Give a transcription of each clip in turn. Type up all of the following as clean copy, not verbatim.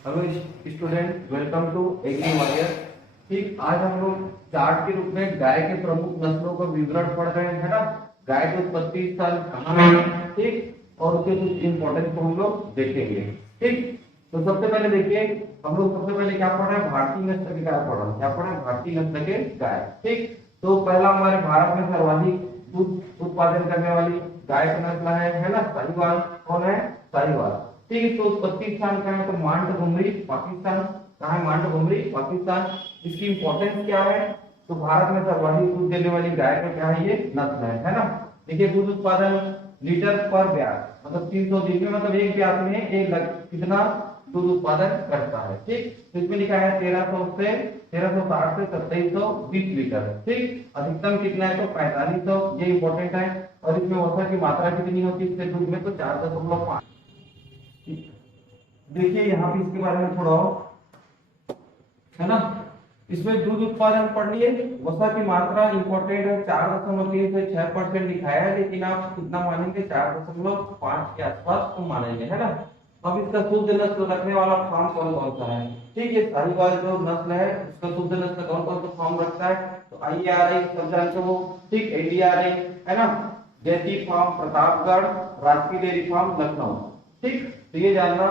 Hello student, welcome to agri warrior. ठीक, आज हम लोग चार्ट के रूप में गाय के प्रमुख नस्लों का विवरण पढ़ रहे हैं, है ना। गाय की उत्पत्ति स्थल कहाँ है, ठीक, और उसके कुछ इंपॉर्टेंट को हम लोग देखेंगे। ठीक, तो सबसे पहले देखिए, हम लोग सबसे पहले क्या पढ़ रहे हैं, भारतीय नस्ल के गाय पढ़ रहे हैं। क्या पढ़ रहे हैं, भारतीय नस्ल के गाय। ठीक, तो पहला हमारे भारत में सर्वाधिक दूध उत्पादन करने वाली गाय का नस्ल है ना, साहिवाल। कौन है, साहिवाल। ठीक, इसका उत्पत्ति स्थान कहाँ है, तो मांडघुमरी पाकिस्तान। कहाँ है, मांडघुमरी पाकिस्तान। इसकी इंपॉर्टेंस क्या है, तो भारत में सर्वाधिक दूध देने वाली गाय का क्या है, ये नस्ल है ना। देखिए, दूध उत्पादन लीटर पर ब्याज, मतलब 300 दिन में, मतलब एक ब्याज में कितना दूध उत्पादन करता है। ठीक, तो इसमें लिखा है 1360 से 2720 लीटर। ठीक, अधिकतम कितना है, तो 4500, ये इंपॉर्टेंट है। और इसमें वसा की मात्रा कितनी होती है इसके दूध में, तो 4.5। देखिए यहाँ पे इसके बारे में थोड़ा और, है ना। इसमें दूध उत्पादन पढ़ लिए, वसा की मात्रा इंपॉर्टेंट है, 4.3 से 6% दिखाया है, लेकिन आप कितना मानेंगे, 4.5 के आसपास तो मानेंगे, है ना। अब इसका शुद्ध नस्ल रखने वाला फार्म कौन कौन सा है। ठीक है, साहिवाल जो नस्ल है उसका शुद्ध नस्ल कौन कौन सा फार्म रखता है, तो IRI सब जानते हो। ठीक, NDRI, है ना, जैती फार्म प्रतापगढ़, राजकीय डेयरी फार्म लखनऊ। ठीक, तो ये जानना,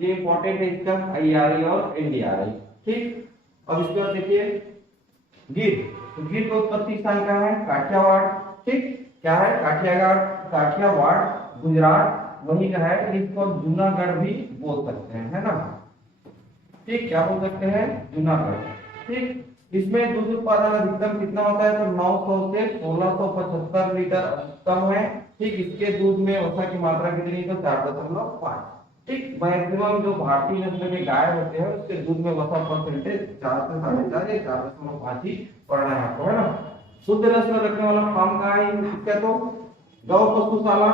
ये इंपॉर्टेंट है इसका, IRI और NDRI। ठीक, अब इसके बाद देखिए गिर। तो गिर का उत्पत्ति स्थान कहाँ है, काठियावाड़। ठीक, क्या है, काठियावाड़, काठियावाड़ गुजरात वही का है। इसको जूनागढ़ भी बोल सकते हैं, है ना। ठीक, क्या बोल सकते हैं, जूनागढ़। ठीक, इसमें दूध उत्पादन अधिकतम कितना होता है, तो 900 से 1675 लीटर अधिकतम है। ठीक, इसके दूध में वसा की मात्रा कितनी, तो 4.5। ठीक, मैक्सिमम जो भारतीय नस्ल के गाय होते हैं उसके दूध में वसा परसेंटेज 4 से 4.5 या 4.5 ही पढ़ना है आपको, है ना। शुद्ध नस्ल रखने वाला फार्म कहाँ है, क्या, तो गौ पशुशाला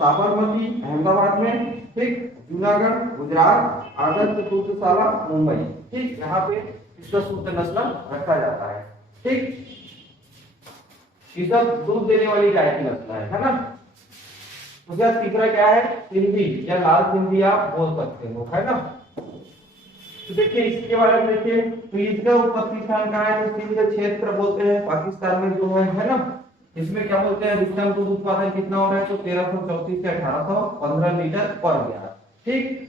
साबरमती अहमदाबाद में। ठीक, जूनागढ़ गुजरात, आदर्श दुग्धशाला मुंबई। ठीक, यहाँ पे इसका शुद्ध नस्ल रखा जाता है। ठीक, ये सब दूध देने वाली गाय की नस्ल है ना। उसका तीसरा क्या है, सिंधी या लाल सिंधी आप बोल सकते हो, है ना। तो देखिए इसके बारे में देखिए, तो इसका उत्पत्ति स्थान कहाँ है, तो सिंध क्षेत्र बोलते हैं पाकिस्तान में जो है ना। इसमें क्या बोलते हैं, अधिकतम दूध उत्पादन कितना हो रहा है, तो 1334 से 1815 लीटर पर ब्याज। ठीक,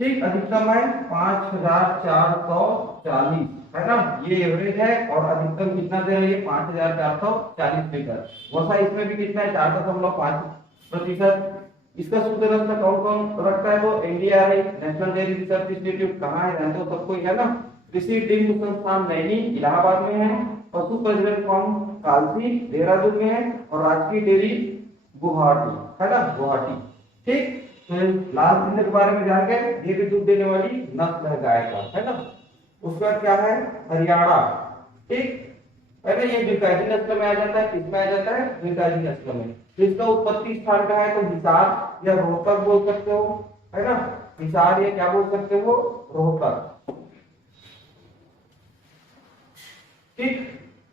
ठीक, अधिकतम है 5440, है ना, ये एवरेज है। और अधिकतम कितना दे रही है, 5440 लीटर। वसा इसमें भी कितना है, 4.5%। इसका शुद्ध नस्ल कौन कौन रखता है, तो NDRI national dairy research institute कहाँ है, जानते हो सबको, है ना। कृषि डिंग संस्थान नैनी इलाहाबाद में है। पशु प्रजनन फार्म कालसी देहरादून में है। और राजकीय डेयरी गुवाहाटी, है ना, गुवाहाटी। ठीक, तो लाल सिंध के बारे में जान गए, ये भी दूध देने वाली नस्ल है गाय का, है ना। उसका क्या है, हरियाणा। ठीक, है ना, ये द्विकाजी नस्ल में आ जाता है, किसमें आ जाता है, द्विकाजी नस्ल में। तो इसका उत्पत्ति स्थान कहाँ है, तो हिसार या रोहतक बोल सकते हो, है ना। हिसार या क्या बोल सकते हो, रोहतक। ठीक,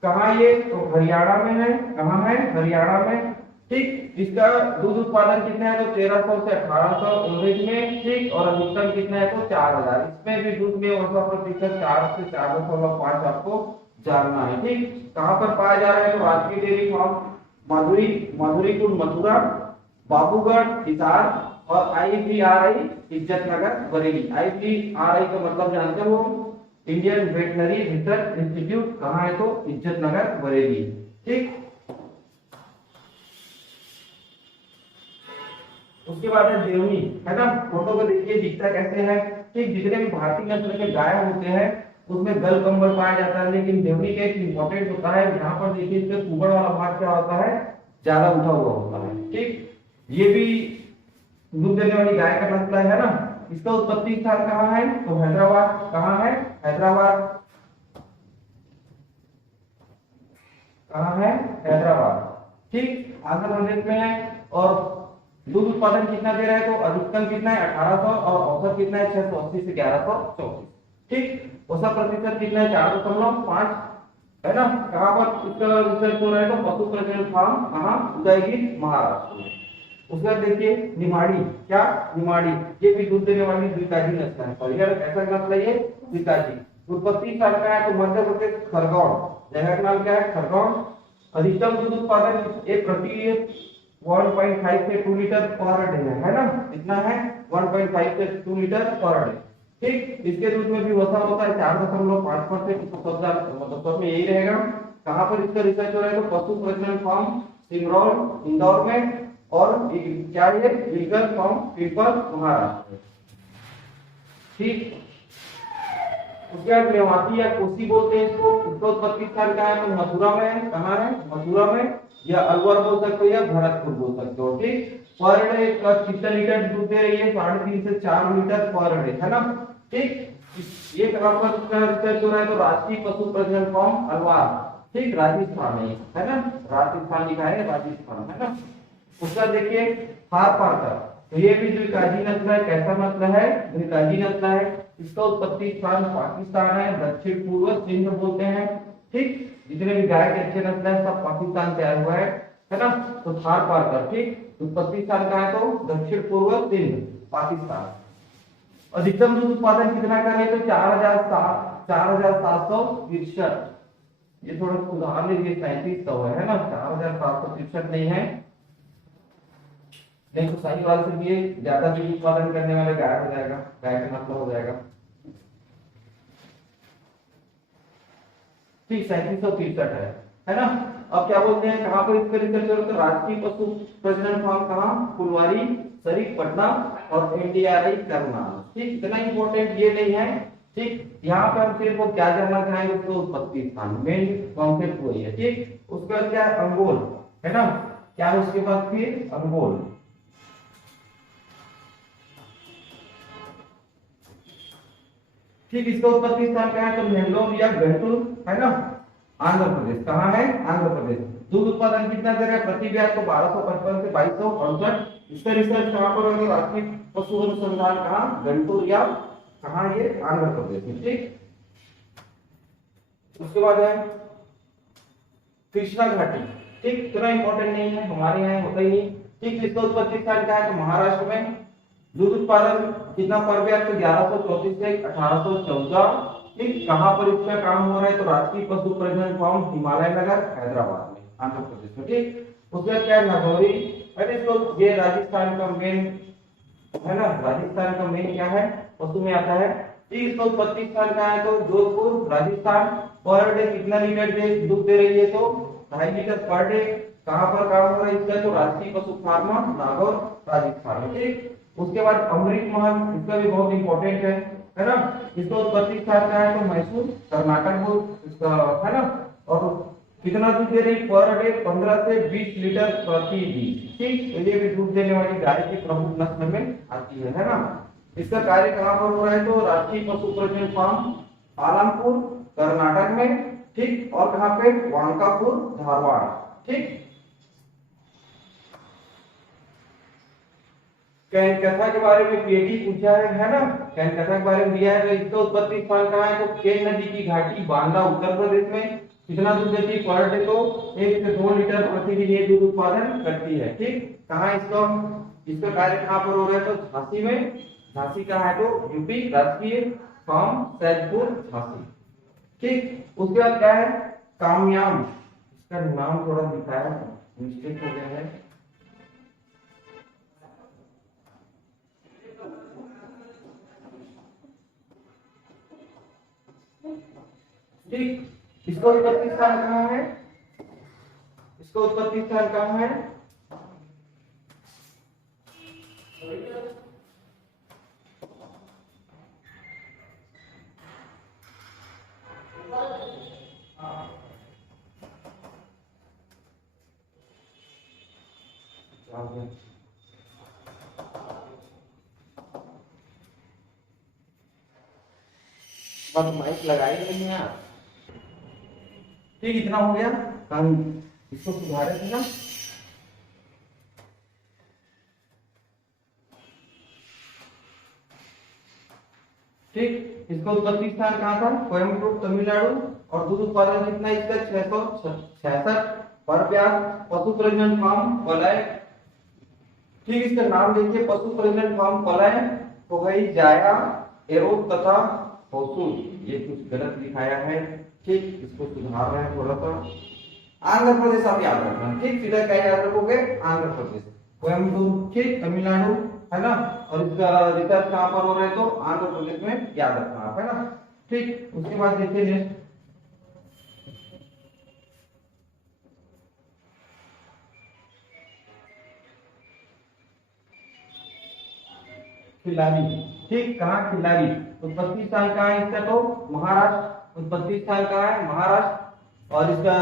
कहाँ ये, तो हरियाणा में है। कहाँ है, हरियाणा में। ठीक, इसका दूध उत्पादन कितना है, तो 1300 से 1800 एवरेज में। ठीक, और अधिकतम कितना है, तो 4000। इसमें भी दूध में वसा प्रतिशत 4 से 4.5 आपको जानना है। ठीक, कहाँ पर पाया जा रहा है, तो राजकीय डेयरी फार्म मधुरीपुर मथुरा, बाबूगढ़ हिसार, और IVRI इज्जत नगर बरेली। IVRI का मतलब जानते हो, इंडियन वेटनरी रिसर्च इंस्टीट्यूट कहाँ है, तो इज्जत नगर बरेली। ठीक, उसके बाद है देवनी, है ना। फोटो को देखिए दिखता कैसे है। ठीक, जितने भी भारतीय नस्ल के गाय होते हैं उसमें गल कंबल पाया जाता है, लेकिन देवनी का एक इंपॉर्टेंट होता है, यहाँ पर देखिए इसके ऊपर वाला भाग क्या होता है, ज्यादा उठा हुआ होता है। ठीक, ये भी दूध देने वाली गाय का नस्ल है ना। इसका उत्पत्ति स्थान कहाँ है, तो हैदराबाद। कहाँ है, हैदराबाद। कहाँ है, हैदराबाद। ठीक, आंध्र प्रदेश में है। और दूध उत्पादन कितना दे रहा है, तो अधिकतम कितना है, 1800, और औसत कितना है, 680 से 1134। ठीक, औसत प्रतिशत कितना है, 4.5, है ना। कहाँ पर इसका रिसर्च हो रहा है, तो पशु प्रजनन फार्म कहाँ, उदयगिरी महाराष्ट्र में। उसके बाद देखिए निमाड़ी, क्या निमाड़ी, ये भी दूध देने वाली द्विकाजी नस्ल है। और यार ऐसा नस्ल है ये द्विकाजी। उत्पत्ति स्थान का है तो मध्य प्रदेश खरगोन, जगह का नाम क्या है खरगोन। अधिकतम दूध उत्पादन ये प्रति 1.5 से 2 लीटर पर डे है ना, कितना है 1.5 से 2 लीटर पर डे। ठीक, इसके दूध में भी वसा होता है 4.5%, तो मतलब सब में यही रहेगा। कहाँ पर इसका रिसर्च हो रहा है तो पशु प्रजनन फार्म सिमरौल इंदौर में, और क्या है लीगल फार्म पीपल महाराष्ट्र। ठीक, उसके बाद मेवाती या कोसी बोलते हैं इसको। इसका उत्पत्ति स्थान कहाँ है तो मथुरा में है। कहाँ है मथुरा में, या अलवर बोल सकते हो या भरतपुर बोल सकते हो। ठीक, पर डे कितना लीटर दूध दे रही है 3.5 से 4 लीटर पर डे है ना। ठीक, ये कहाँ पर रिसर्च हो रहा है तो राष्ट्रीय पशु प्रजनन फार्म अलवर, ठीक राजस्थान में है ना, राजस्थान लिखा है राजस्थान है ना। उसका देखिए हार पार्कर, तो ये भी द्विकाजी नस्ल है। कैसा नस्ल है द्विकाजी नस्ल है। इसका उत्पत्ति स्थान पाकिस्तान है, दक्षिण पूर्व सिंध बोलते हैं। ठीक, जितने भी गाय के अच्छे नस्ल है सब पाकिस्तान से आया हुआ है ना। तो हार पार्कर, ठीक, उत्पत्ति स्थान कहाँ है तो दक्षिण पूर्व सिंध पाकिस्तान। अधिकतम दूध उत्पादन कितना कर रहे हैं तो 4763, ये थोड़ा सुधार लीजिए 3700 है ना, 4763 नहीं है, नहीं तो सही वाले से भी ज्यादा दूध उत्पादन करने वाले गाय हो जाएगा, गाय का नस्ल हो जाएगा। ठीक, 3763 है ना। अब क्या बोलते हैं कहाँ पर इसका रिसर्च हो रहा है तो राष्ट्रीय पशु प्रजनन फार्म कहाँ फुलवारी शरीफ पटना और एनडीआरआई करनाल। ठीक, इतना इंपॉर्टेंट ये नहीं है। ठीक, यहाँ पे हम सिर्फ क्या जानना चाहेंगे उसका उत्पत्ति स्थान, मेन कॉन्सेप्ट वही है। ठीक, उसके बाद क्या है अंगोल है ना, क्या है उसके बाद फिर अंगोल। ठीक, इसका उत्पत्ति स्थान कहाँ है तो नेल्लोर या गंटूर है ना, आंध्र प्रदेश। कहाँ है आंध्र प्रदेश। दूध उत्पादन कितना दे रहा है प्रति गाय तो 1255 से 2268। इसका रिसर्च कहाँ पर होगा राष्ट्रीय पशु अनुसंधान कहाँ गंटूर या कहाँ ये आंध्र प्रदेश में। ठीक, उसके बाद है कृष्णा घाटी। ठीक, इतना इंपॉर्टेंट नहीं है, हमारे यहाँ होता ही नहीं। ठीक, इसका उत्पत्ति स्थान कहाँ है तो महाराष्ट्र में। दूध उत्पादन कितना पर व्यास तो 1134 से 1814। ठीक, कहाँ पर इसका काम हो रहा है तो राष्ट्रीय पशु प्रजनन फार्म हिमालय नगर हैदराबाद में आंध्र प्रदेश में। ठीक, उसके क्या है नागौरी, अरे तो ये राजस्थान का मेन है ना, राजस्थान का मेन क्या है पशु में आता है। ठीक, इसका उत्पत्ति स्थान कहाँ है तो जोधपुर राजस्थान। पर डे कितना लीटर दूध दे रही है तो 2.5 लीटर पर डे। कहाँ पर काम हो रहा है इसका तो राष्ट्रीय पशु फार्मा नागौर राजस्थान में। ठीक, उसके बाद अमृत महल, इसका भी बहुत इंपॉर्टेंट है ना। इसका उत्पत्ति स्थान कहाँ है तो मैसूर कर्नाटक बोर्ड इसका है ना। और कितना दूध दे रही पर डे 15 से 20 लीटर प्रति दिन। ठीक, तो ये भी दूध देने वाली गाय की प्रमुख नस्ल में आती है ना। इसका कार्य कहाँ पर हो रहा है तो राष्ट्रीय पशु प्रजनन फार्म पालमपुर कर्नाटक में। ठीक, और कहाँ पे वांकापुर धारवाड़। ठीक, कैन कथा के बारे में पीएटी पूछा है ना, कैन कथा के बारे में दिया है। तो इसका उत्पत्ति स्थान कहाँ है तो केन नदी की घाटी बांदा उत्तर प्रदेश में। कितना दूध देती है पर डे तो 1 से 2 लीटर प्रतिदिन ये दूध उत्पादन करती है। ठीक, कहाँ इसका कार्य कहाँ पर हो रहा है तो झांसी में। झांसी कहाँ है तो यूपी, राजकीय फार्म सैदपुर झांसी। ठीक, उसके बाद क्या है कामयाब, इसका नाम थोड़ा दिखाया मिस्टेक हो गया है। ठीक, इसका उत्पत्ति स्थान कहाँ है, इसका उत्पत्ति स्थान कहाँ है बस माइक लगाए नहीं यार। ठीक, इतना हो गया, हम इसको सुधारे थे ना। ठीक, इसका उत्पत्ति स्थान कहाँ था कोयम्बटूर तमिलनाडु। और दूध उत्पादन कितना इसका 666 पर व्यास। पशु प्रजनन फार्म वलय। ठीक, इसका नाम देखिए, पशु प्रजनन फार्म पलायन तो है जाया, एरोब तथा होसुर। ये कुछ गलत लिखाया है, ठीक, इसको सुधार रहे हैं थोड़ा सा। आंध्र प्रदेश आप याद रखना, ठीक, सीधा क्या याद रखोगे, आंध्र प्रदेश, कोयम्बटूर, ठीक, तमिलनाडु, है ना। और इसका रिसर्च कहाँ पर हो रहा है, तो आंध्र प्रदेश में, याद रखना आप, है ना। ठीक, उसके बाद देखिए नेक्स्ट, खिलाड़ी, ठीक, कहाँ खिलाड़ी, उत्पत्ति स्थान कहाँ है इसका, तो महाराष्ट्र, उत्पत्ति स्थान कहाँ है, महाराष्ट्र। और इसका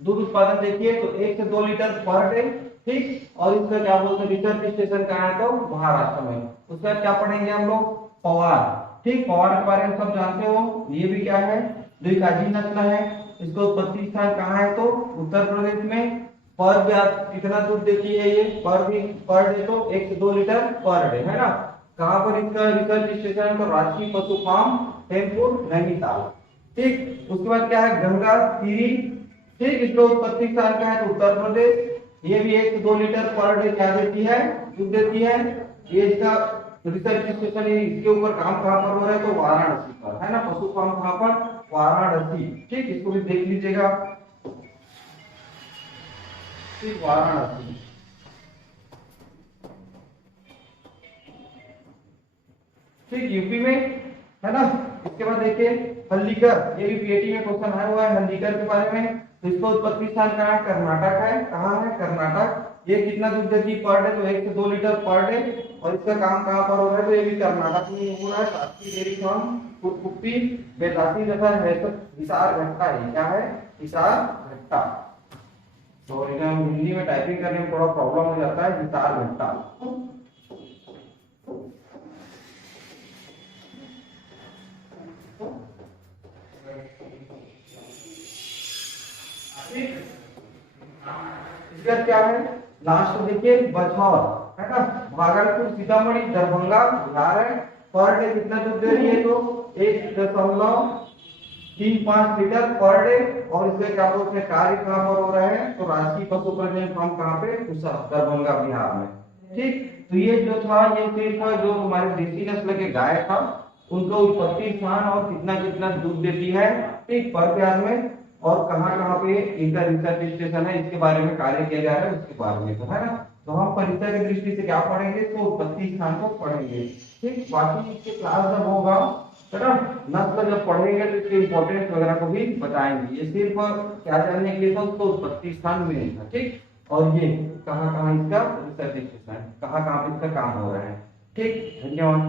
दूध उत्पादन देखिए तो 1 से 2 लीटर पर डे, ठीक। और इसका क्या बोलते हैं, रिसर्च स्टेशन कहाँ है, तो महाराष्ट्र में। उसका क्या पढ़ेंगे हम लोग, पवार, ठीक, पवार के बारे में सब जानते हो। ये भी क्या है, द्विकाजी नस्ल है। इसका उत्पत्ति स्थान कहाँ है, तो उत्तर प्रदेश में। पर कितना दूध देती है ये, पर डे तो 1 से 2 लीटर पर डे, है ना। कहाँ पर इसका रिसर्च स्टेशन है, तो राष्ट्रीय पशु फार्म टेमपुर नैनीताल, ठीक। उसके बाद क्या है, गंगा तीरी, ठीक, इसका उत्पत्ति स्थान क्या है, तो उत्तर प्रदेश। ये भी 1 से 2 लीटर पर डे क्या देती है, दूध देती है। ये इसका रिसर्च स्टेशन, इसके ऊपर काम कहाँ पर हो रहा है, तो वाराणसी पर, है ना। पशु फार्म कहाँ पर, वाराणसी, ठीक, इसको भी देख लीजिएगा, ठीक, वाराणसी, ठीक, यूपी में, है ना। इसके बाद देखिए हल्दीकर, ये भी पीएटी में क्वेश्चन आया हुआ है हल्दीकर के बारे में। तो इसका उत्पत्ति स्थान कहाँ है, कर्नाटक है, कहाँ है, कर्नाटक। ये कितना दूध देती है पर डे, तो 1 से 2 लीटर पर डे। और इसका काम कहाँ पर हो रहा है, तो ये भी कर्नाटक में हो रहा है। शासकीय डेयरी फार्म कुप्पी, बेतासी तथा हिसार घट्टा है, क्या है, हिसार घट्टा। तो हिंदी में टाइपिंग करने में थोड़ा प्रॉब्लम हो जाता है, हिसार घट्टा। इसका क्या है, लास्ट देखिए बछौर, है ना। भागलपुर, सीतामढ़ी, दरभंगा, बिहार है। पर डे कितना दूध दे रही है, तो 1.35 लीटर पर डे। और इसमें क्या बोलते हैं, कार्य कहाँ पर हो रहा है, तो राष्ट्रीय पशु प्रजनन फार्म कहाँ पे, दरभंगा, बिहार में, ठीक। तो ये जो था, ये सिर्फ जो हमारे देसी नस्ल के गाय था, उनको उत्पत्ति स्थान और कितना कितना दूध देती है, ठीक, पर ब्याज में। और कहाँ कहाँ पे इनका रिसर्च स्टेशन है, इसके बारे में कार्य किया जा रहा है, उसके बारे में, तो है ना। तो हम परीक्षा की दृष्टि से क्या पढ़ेंगे, तो उत्पत्ति स्थान को पढ़ेंगे, ठीक। बाकी इसके क्लास जब होगा, है ना, नस्ल जब पढ़ेंगे तो इसके इंपॉर्टेंस वगैरह को भी बताएंगे। ये सिर्फ क्या जानने के लिए था, उसको उत्पत्ति स्थान में था, ठीक। और ये कहाँ कहाँ इसका रिसर्च स्टेशन, कहाँ कहाँ पे इसका काम हो रहा है, ठीक। धन्यवाद।